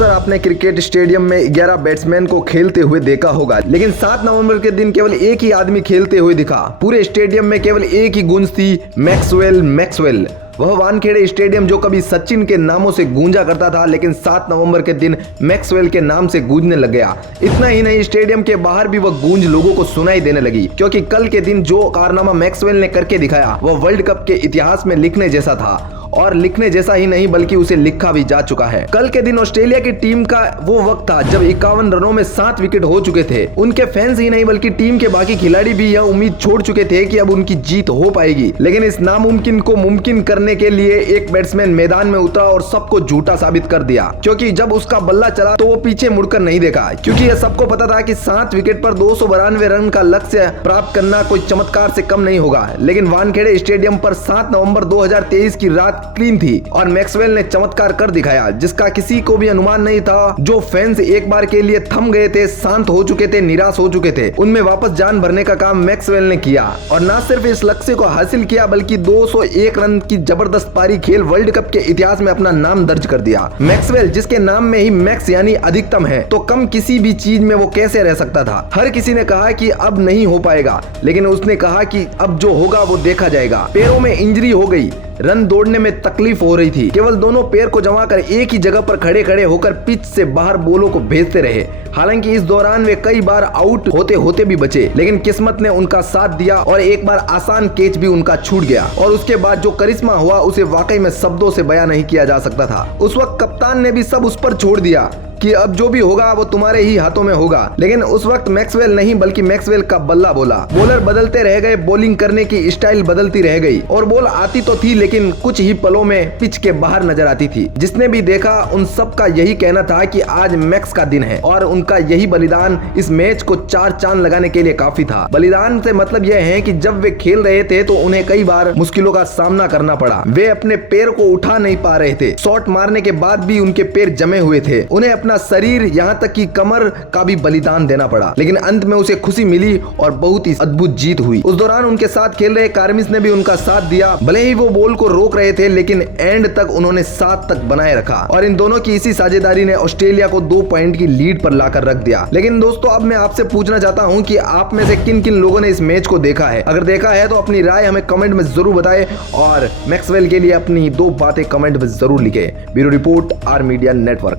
अक्सर आपने cricket stadium में 11 बैट्समैन को खेलते हुए देखा होगा, लेकिन 7 नवंबर के दिन केवल एक ही आदमी खेलते हुए दिखा। पूरे स्टेडियम में केवल एक ही गूंज थी, मैक्सवेल मैक्सवेल। वह वानखेड़े स्टेडियम जो कभी सचिन के नामों से गूंजा करता था, लेकिन 7 नवंबर के दिन मैक्सवेल के नाम से गूंजने लग गया। इतना ही नहीं, स्टेडियम के बाहर भी वह गूंज लोगों को सुनाई देने लगी, क्योंकि कल के दिन जो कारनामा मैक्सवेल ने करके दिखाया वह वर्ल्ड कप के इतिहास में लिखने जैसा था। और लिखने जैसा ही नहीं बल्कि उसे लिखा भी जा चुका है। कल के दिन ऑस्ट्रेलिया की टीम का वो वक्त था जब 51 रनों में 7 विकेट हो चुके थे। उनके फैंस ही नहीं बल्कि टीम के बाकी खिलाड़ी भी यह उम्मीद छोड़ चुके थे कि अब उनकी जीत हो पाएगी, लेकिन इस नामुमकिन को मुमकिन करने के लिए एक बैट्समैन मैदान में उतरा और सबको झूठा साबित कर दिया। क्योंकि जब उसका बल्ला चला तो वो पीछे मुड़कर नहीं देखा, क्योंकि यह सबको पता था कि 7 विकेट पर 292 रन का लक्ष्य प्राप्त करना कोई चमत्कार से कम नहीं होगा। लेकिन वानखेड़े स्टेडियम पर 7 नवंबर 2023 की रात क्लीन थी और मैक्सवेल ने चमत्कार कर दिखाया, जिसका किसी को भी अनुमान नहीं था। जो फैंस एक बार के लिए थम गए थे, शांत हो चुके थे, निराश हो चुके थे, उनमें वापस जान भरने का काम मैक्सवेल ने किया। और न सिर्फ इस लक्ष्य को हासिल किया बल्कि 201 रन की जबरदस्त पारी खेल वर्ल्ड कप के इतिहास में अपना नाम दर्ज कर दिया। मैक्सवेल जिसके नाम में ही मैक्स यानी अधिकतम है, तो कम किसी भी चीज में वो कैसे रह सकता था। हर किसी ने कहा कि अब नहीं हो पाएगा, लेकिन उसने कहा कि अब जो होगा वो देखा जाएगा। पैरों में इंजरी हो गई, रन दौड़ने में तकलीफ हो रही थी, केवल दोनों पैर को जमा कर एक ही जगह पर खड़े खड़े होकर पिच से बाहर बॉलों को भेजते रहे। हालांकि इस दौरान वे कई बार आउट होते होते भी बचे, लेकिन किस्मत ने उनका साथ दिया और एक बार आसान कैच भी उनका छूट गया। और उसके बाद जो करिश्मा हुआ उसे वाकई में शब्दों से बयां नहीं किया जा सकता था। उस वक्त कप्तान ने भी सब उस पर छोड़ दिया कि अब जो भी होगा वो तुम्हारे ही हाथों में होगा। लेकिन उस वक्त मैक्सवेल नहीं बल्कि मैक्सवेल का बल्ला बोला। बॉलर बदलते रह गए, बॉलिंग करने की स्टाइल बदलती रह गई और बॉल आती तो थी लेकिन कुछ ही पलों में पिच के बाहर नजर आती थी। जिसने भी देखा उन सब का यही कहना था कि आज मैक्स का दिन है और उनका यही बलिदान इस मैच को 4 चांद लगाने के लिए काफी था। बलिदान से मतलब यह है कि जब वे खेल रहे थे तो उन्हें कई बार मुश्किलों का सामना करना पड़ा। वे अपने पैर को उठा नहीं पा रहे थे, शॉट मारने के बाद भी उनके पैर जमे हुए थे, उन्हें अपना शरीर यहाँ तक कि कमर का भी बलिदान देना पड़ा। लेकिन अंत में उसे खुशी मिली और बहुत ही अद्भुत जीत हुई। उस दौरान उनके साथ खेल रहे कार्मिस ने भी उनका साथ दिया। भले ही वो बॉल को रोक रहे थे लेकिन एंड तक उन्होंने 7 तक बनाए रखा और इन दोनों की इसी साझेदारी ने ऑस्ट्रेलिया को 2 पॉइंट की लीड पर लाकर रख दिया। लेकिन दोस्तों, अब मैं आपसे पूछना चाहता हूँ कि आप में से किन किन लोगों ने इस मैच को देखा है। अगर देखा है तो अपनी राय हमें कमेंट में जरूर बताएं और मैक्सवेल के लिए अपनी 2 बातें कमेंट में जरूर लिखें। Bureau report, R media network.